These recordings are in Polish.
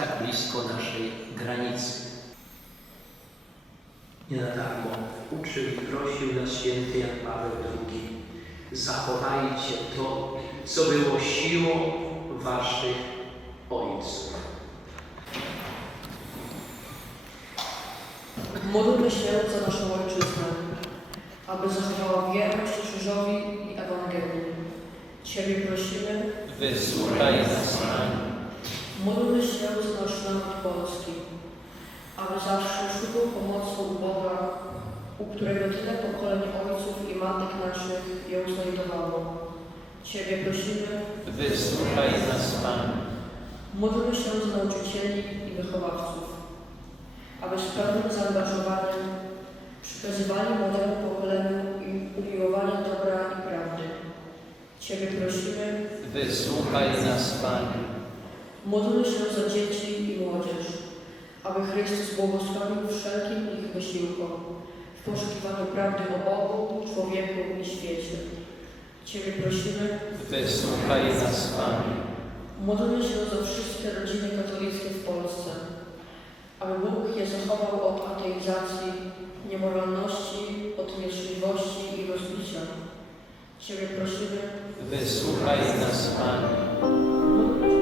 tak blisko naszej granicy. Nie na darmo uczył i prosił nas święty Jan Paweł II. Zachowajcie to, co było siłą waszych ojców. Módlmy się za naszą ojczyznę, aby zachowała wierność krzyżowi i Ewangelii. Ciebie prosimy, Wysłuchaj nas, Panie. Módlmy się za nasz naród polski, aby zawsze szukał pomocy u Boga, u którego tyle pokoleń ojców i matek naszych ją znajdowało. Ciebie prosimy, Wysłuchaj nas, Panie. módlmy się za nauczycieli i wychowawców, aby z pełnym zaangażowaniem przekazywali młodemu pokoleniu i umiłowanie dobra i prawdy. Ciebie prosimy, Wysłuchaj nas, Panie. Módlmy się za dzieci i młodzież, aby Chrystus błogosławił wszelkim ich wysiłkom w poszukiwaniu prawdy o Bogu, człowieku i świecie. Ciebie prosimy, Wysłuchaj nas, Panie. Módlmy się za wszystkie rodziny katolickie w Polsce, aby Bóg je zachował od ateizacji, niemoralności, od mieszliwości i rozbicia. Ciebie prosimy, Wysłuchaj nas, Panie.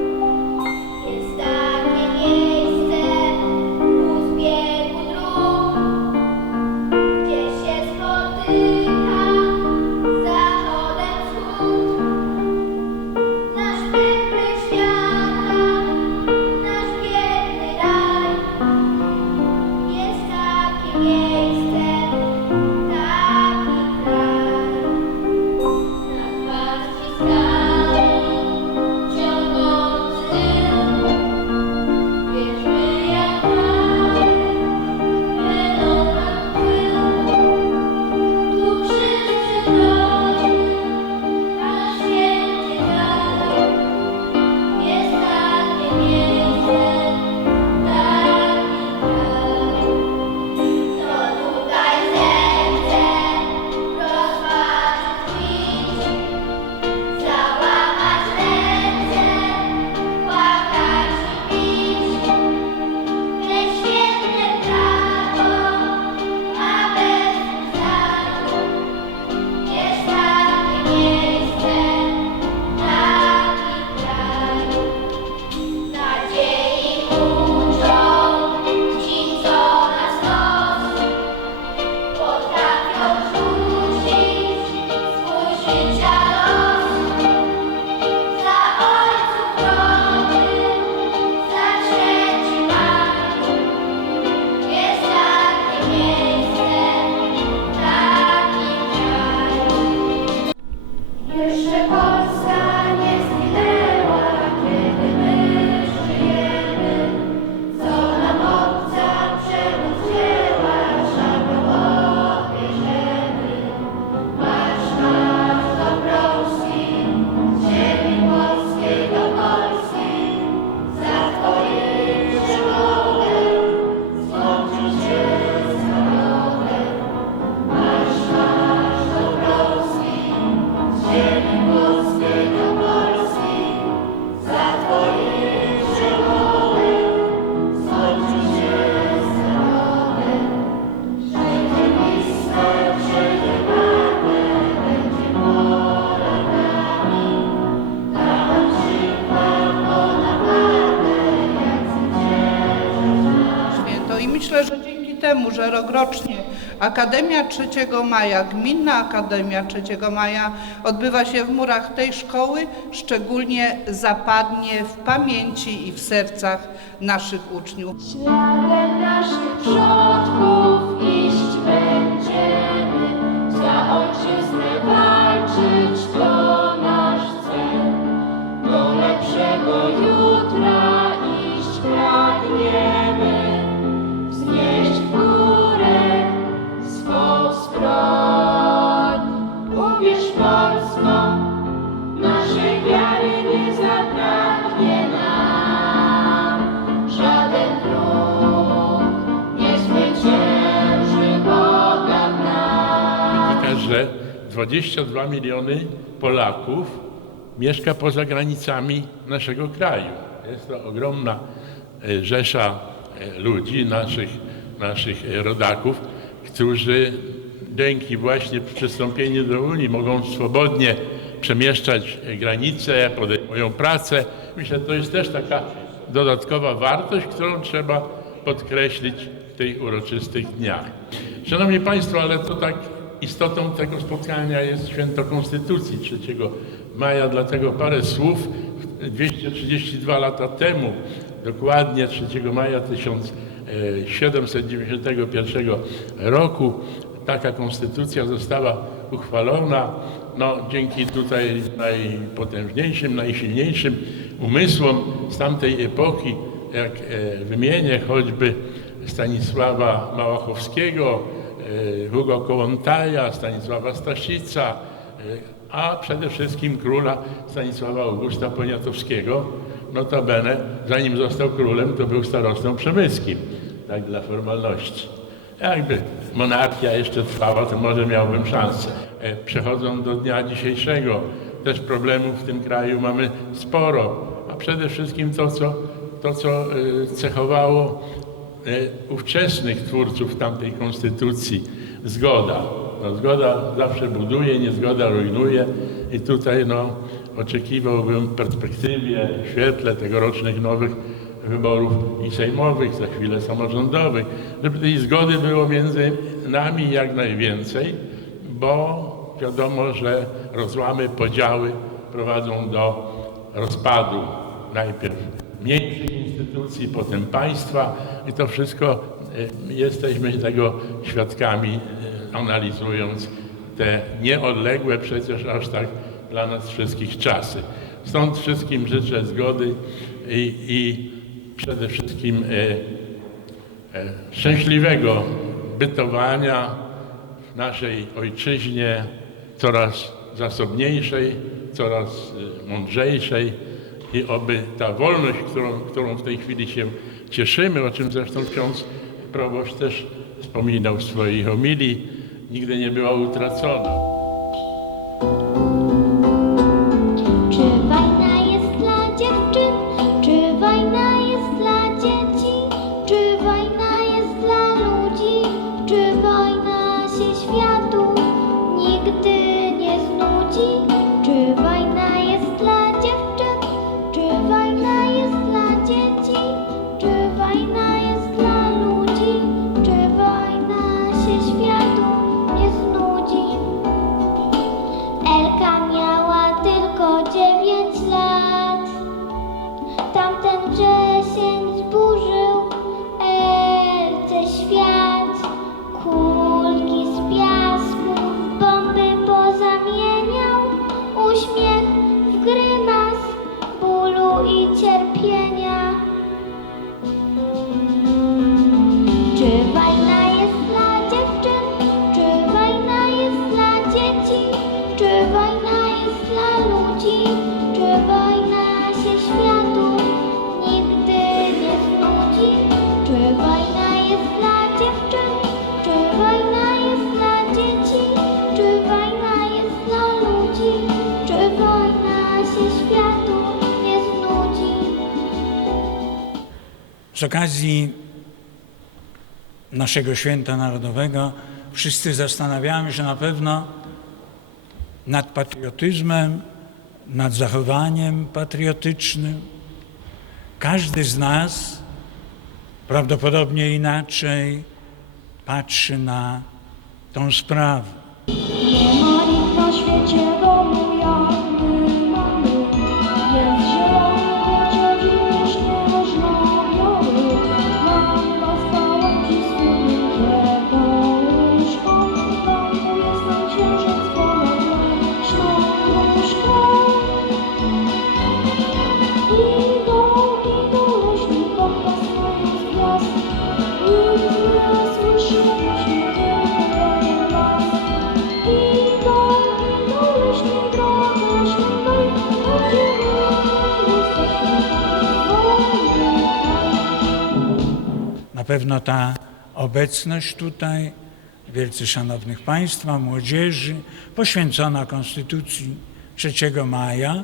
Rokrocznie Akademia 3 Maja, Gminna Akademia 3 Maja odbywa się w murach tej szkoły, szczególnie zapadnie w pamięci i w sercach naszych uczniów. Śladem naszych przodków 22 miliony Polaków mieszka poza granicami naszego kraju. Jest to ogromna e, rzesza e, ludzi, naszych, naszych e, rodaków, którzy dzięki właśnie przystąpieniu do Unii mogą swobodnie przemieszczać granice, podejmują pracę. Myślę, że to jest też taka dodatkowa wartość, którą trzeba podkreślić w tych uroczystych dniach. Szanowni Państwo, ale to tak istotą tego spotkania jest święto Konstytucji 3 maja, dlatego parę słów. 232 lata temu, dokładnie 3 maja 1791 roku, taka konstytucja została uchwalona. No, dzięki tutaj najpotężniejszym, najsilniejszym umysłom z tamtej epoki, jak e, wymienię choćby Stanisława Małachowskiego, Hugo Kołłątaja, Stanisława Staszica, e, a przede wszystkim króla Stanisława Augusta Poniatowskiego. Notabene, zanim został królem, to był starostą przemyskim, tak dla formalności. Jakby monarchia jeszcze trwała, to może miałbym szansę. E, Przechodząc do dnia dzisiejszego, też problemów w tym kraju mamy sporo, a przede wszystkim to, co, to, co e, cechowało e, ówczesnych twórców tamtej konstytucji, zgoda. No, zgoda zawsze buduje, niezgoda rujnuje. I tutaj no, oczekiwałbym w perspektywie, w świetle tegorocznych nowych wyborów i sejmowych, za chwilę samorządowych, żeby tej zgody było między nami jak najwięcej, bo wiadomo, że rozłamy, podziały prowadzą do rozpadu najpierw mniejszych instytucji, potem państwa i to wszystko e, jesteśmy tego świadkami, e, analizując te nieodległe przecież aż tak dla nas wszystkich czasy. Stąd wszystkim życzę zgody i, i przede wszystkim e, e, szczęśliwego bytowania w naszej ojczyźnie coraz zasobniejszej, coraz e, mądrzejszej i oby ta wolność, którą, którą w tej chwili się cieszymy, o czym zresztą ksiądz proboszcz też wspominał w swojej homilii, nigdy nie była utracona. Z okazji naszego święta narodowego wszyscy zastanawiamy się na pewno nad patriotyzmem, nad zachowaniem patriotycznym. Każdy z nas prawdopodobnie inaczej patrzy na tą sprawę. Nie ma nikt na świecie pewno ta obecność tutaj wielce szanownych Państwa, młodzieży, poświęcona Konstytucji 3 maja,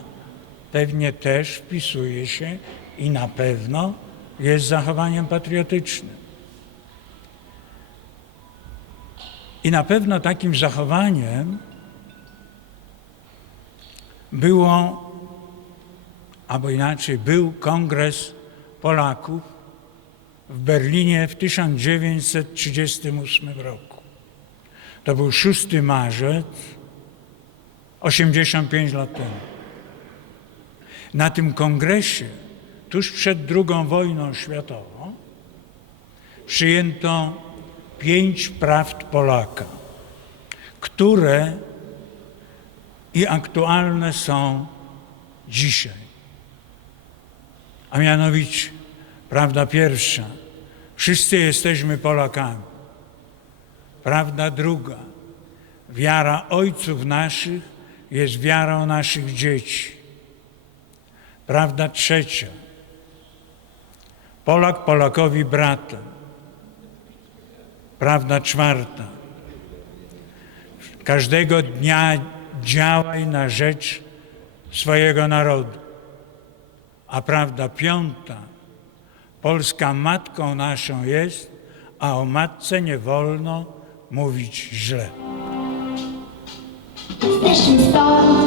pewnie też wpisuje się i na pewno jest zachowaniem patriotycznym. I na pewno takim zachowaniem było, albo inaczej, był Kongres Polaków w Berlinie w 1938 roku. To był 6 marzec, 85 lat temu. Na tym kongresie, tuż przed II wojną światową, przyjęto pięć prawd Polaka, które i aktualne są dzisiaj. A mianowicie, prawda pierwsza, wszyscy jesteśmy Polakami. Prawda druga, wiara ojców naszych jest wiarą naszych dzieci. Prawda trzecia, Polak Polakowi bratem. Prawda czwarta, każdego dnia działaj na rzecz swojego narodu. A prawda piąta, Polska matką naszą jest, a o matce nie wolno mówić źle. Jesteśmy stąd,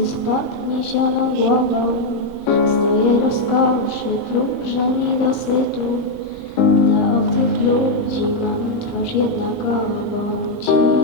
jesteś pod niesioną głową. Stoję rozkoszy, próżno mi dosytu. Dla owych ludzi mam twarz jednakową. Ci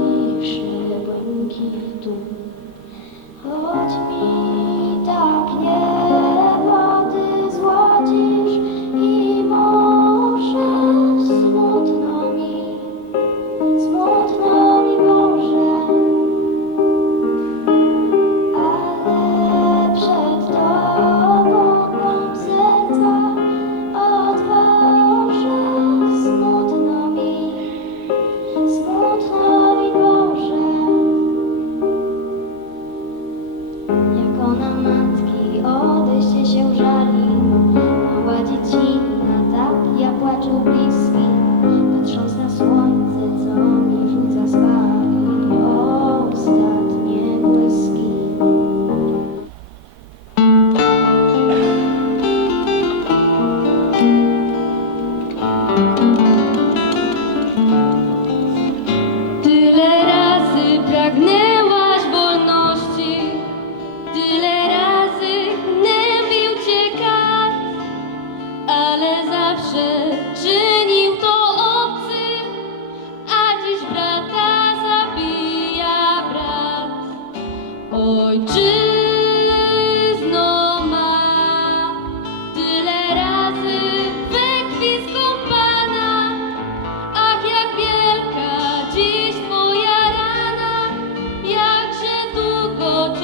But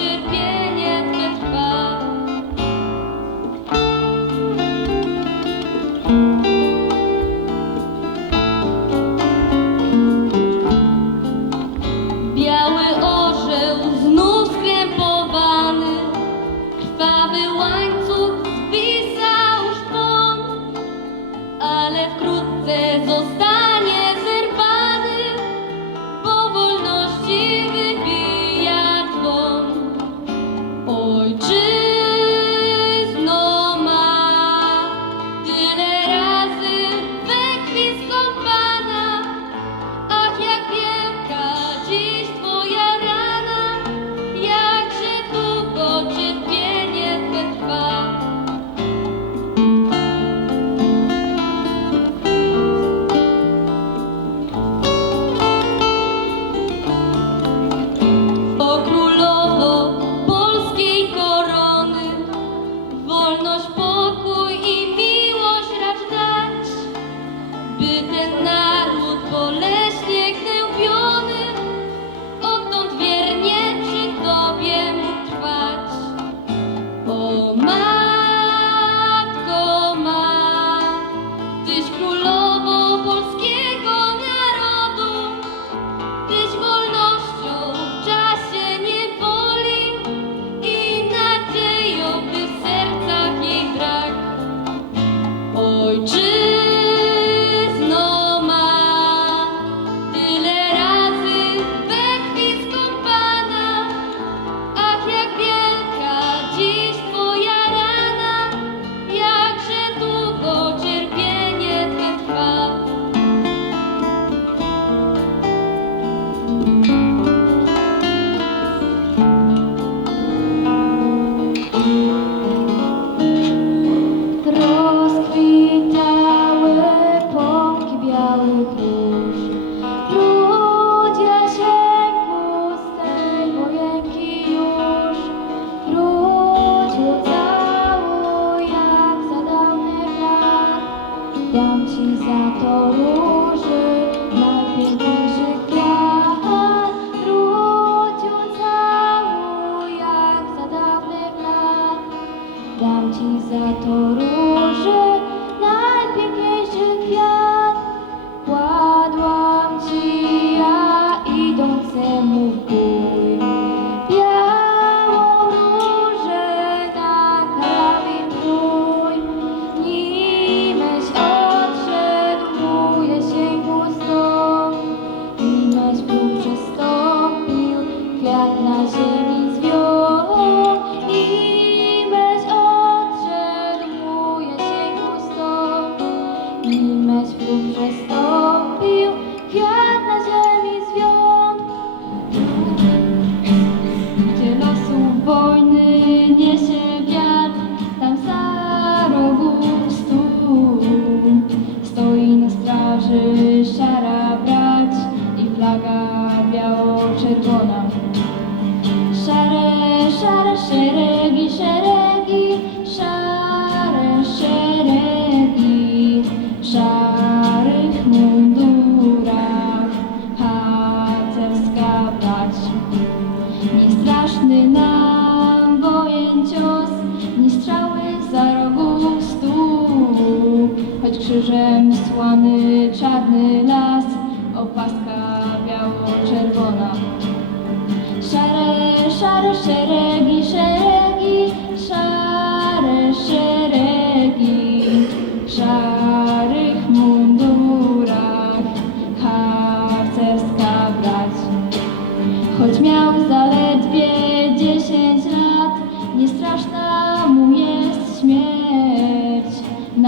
czerwona.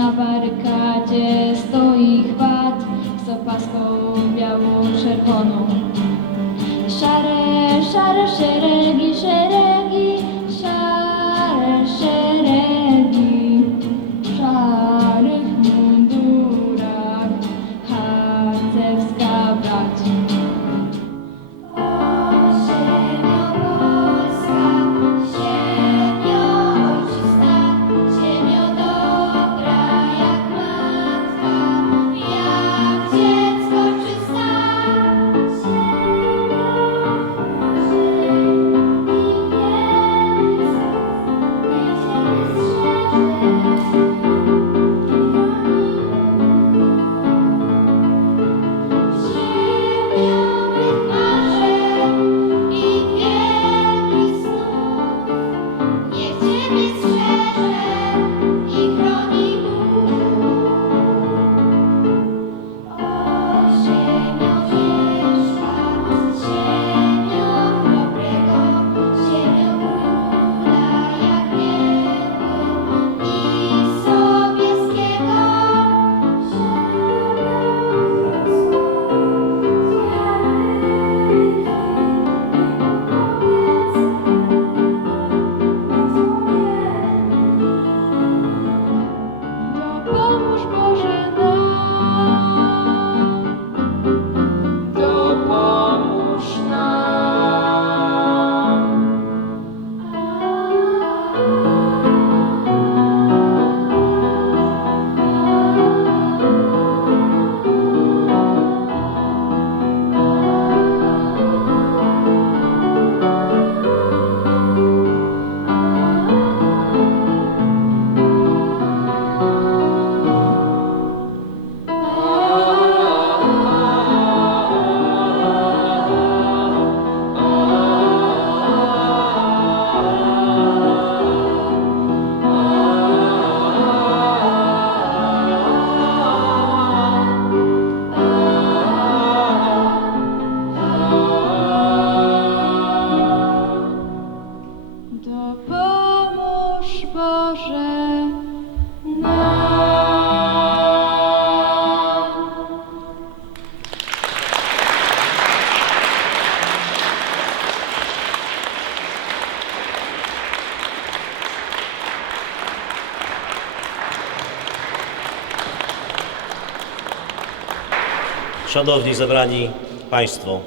Na barykadzie stoi chwat z opaską biało-czerwoną. Szare, szare szeregi, szeregi, Szanowni zebrani Państwo,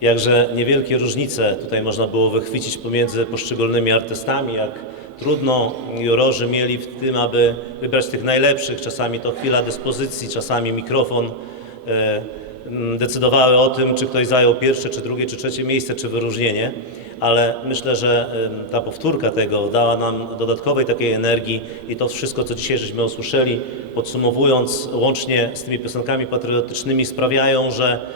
jakże niewielkie różnice tutaj można było wychwycić pomiędzy poszczególnymi artystami, jak trudno jurorzy mieli w tym, aby wybrać tych najlepszych, czasami to chwila dyspozycji, czasami mikrofon e, decydowały o tym, czy ktoś zajął pierwsze, czy drugie, czy trzecie miejsce, czy wyróżnienie, ale myślę, że ta powtórka tego dała nam dodatkowej takiej energii i to wszystko, co dzisiaj żeśmy usłyszeli, podsumowując łącznie z tymi piosenkami patriotycznymi, sprawiają, że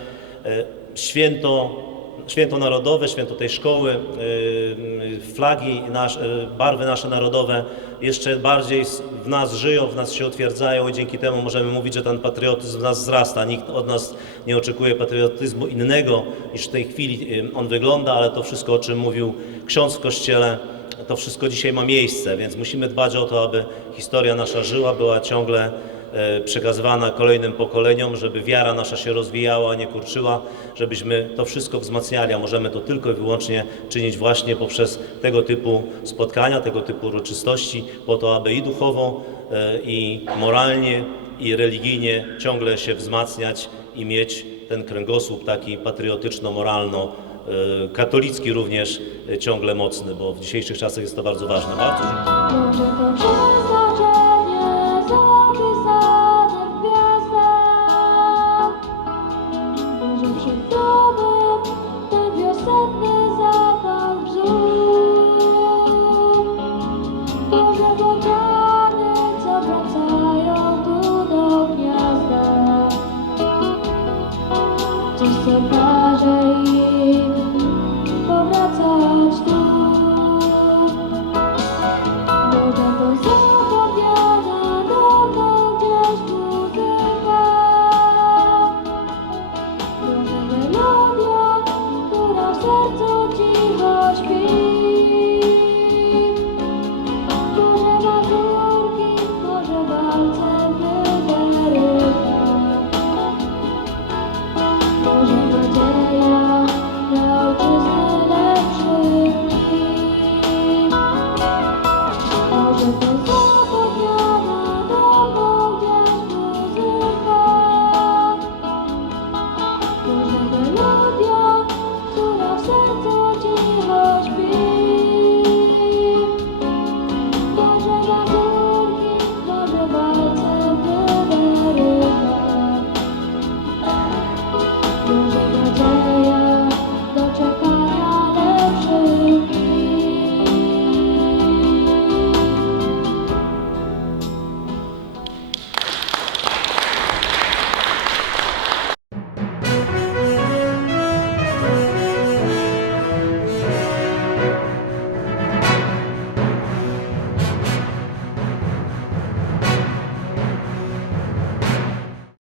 e, święto, święto narodowe, święto tej szkoły, y, flagi, nasz, y, barwy nasze narodowe jeszcze bardziej w nas żyją, w nas się utwierdzają i dzięki temu możemy mówić, że ten patriotyzm w nas wzrasta. Nikt od nas nie oczekuje patriotyzmu innego niż w tej chwili y, on wygląda, ale to wszystko, o czym mówił ksiądz w kościele, to wszystko dzisiaj ma miejsce, więc musimy dbać o to, aby historia nasza żyła, była ciągle przekazywana kolejnym pokoleniom, żeby wiara nasza się rozwijała, nie kurczyła, żebyśmy to wszystko wzmacniali, a możemy to tylko i wyłącznie czynić właśnie poprzez tego typu spotkania, tego typu uroczystości, po to, aby i duchowo, e, i moralnie, i religijnie ciągle się wzmacniać i mieć ten kręgosłup taki patriotyczno-moralno, y, katolicki również ciągle mocny, bo w dzisiejszych czasach jest to bardzo ważne. Bardzo dziękuję.